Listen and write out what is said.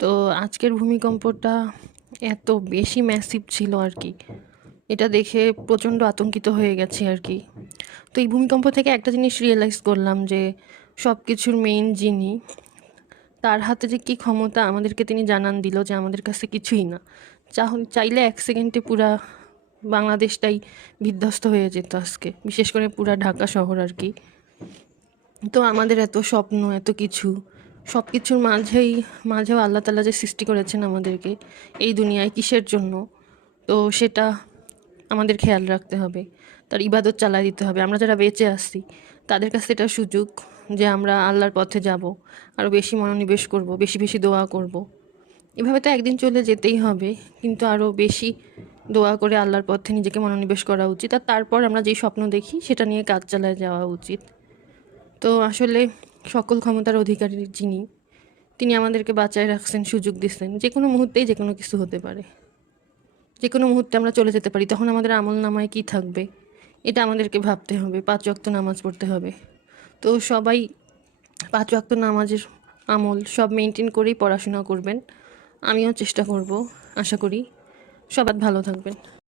তো আজকের ভূমিকম্পটা এত বেশি ম্যাসিভ ছিল আর কি, এটা দেখে প্রচণ্ড আতঙ্কিত হয়ে গেছি আর কি। তো এই ভূমিকম্প থেকে একটা জিনিস রিয়েলাইজ করলাম যে সব কিছুর মেইন যিনি, তার হাতে যে কী ক্ষমতা আমাদেরকে তিনি জানান দিল যে আমাদের কাছে কিছুই না। চাইলে 1 সেকেন্ডে পুরা বাংলাদেশটাই বিধ্বস্ত হয়ে যেত আজকে, বিশেষ করে পুরা ঢাকা শহর আর কি। তো আমাদের এত স্বপ্ন, এত কিছু, সব কিছুর মাঝেও আল্লাহ তাআলা যে সৃষ্টি করেছেন আমাদেরকে এই দুনিয়ায় কিসের জন্য, তো সেটা আমাদের খেয়াল রাখতে হবে, তার ইবাদত চালাই দিতে হবে। আমরা যারা বেঁচে আসছি তাদের কাছে এটা সুযোগ যে আমরা আল্লাহর পথে যাব, আরও বেশি মনোনিবেশ করব, বেশি বেশি দোয়া করব। এভাবে তো একদিন চলে যেতেই হবে, কিন্তু আরও বেশি দোয়া করে আল্লাহর পথে নিজেকে মনোনিবেশ করা উচিত। আর তারপর আমরা যেই স্বপ্ন দেখি সেটা নিয়ে কাজ চালায় যাওয়া উচিত। তো আসলে সকল ক্ষমতার অধিকারী যিনি, তিনি আমাদেরকে বাঁচায় রাখছেন, সুযোগ দিচ্ছেন। যে কোনো মুহূর্তেই যে কোনো কিছু হতে পারে, যে কোনো মুহূর্তে আমরা চলে যেতে পারি। তখন আমাদের আমল নামায় কী থাকবে এটা আমাদেরকে ভাবতে হবে। 5 ওয়াক্ত নামাজ পড়তে হবে। তো সবাই 5 ওয়াক্ত নামাজের আমল সব মেনটেন করেই পড়াশোনা করবেন। আমিও চেষ্টা করব। আশা করি সবাই ভালো থাকবেন।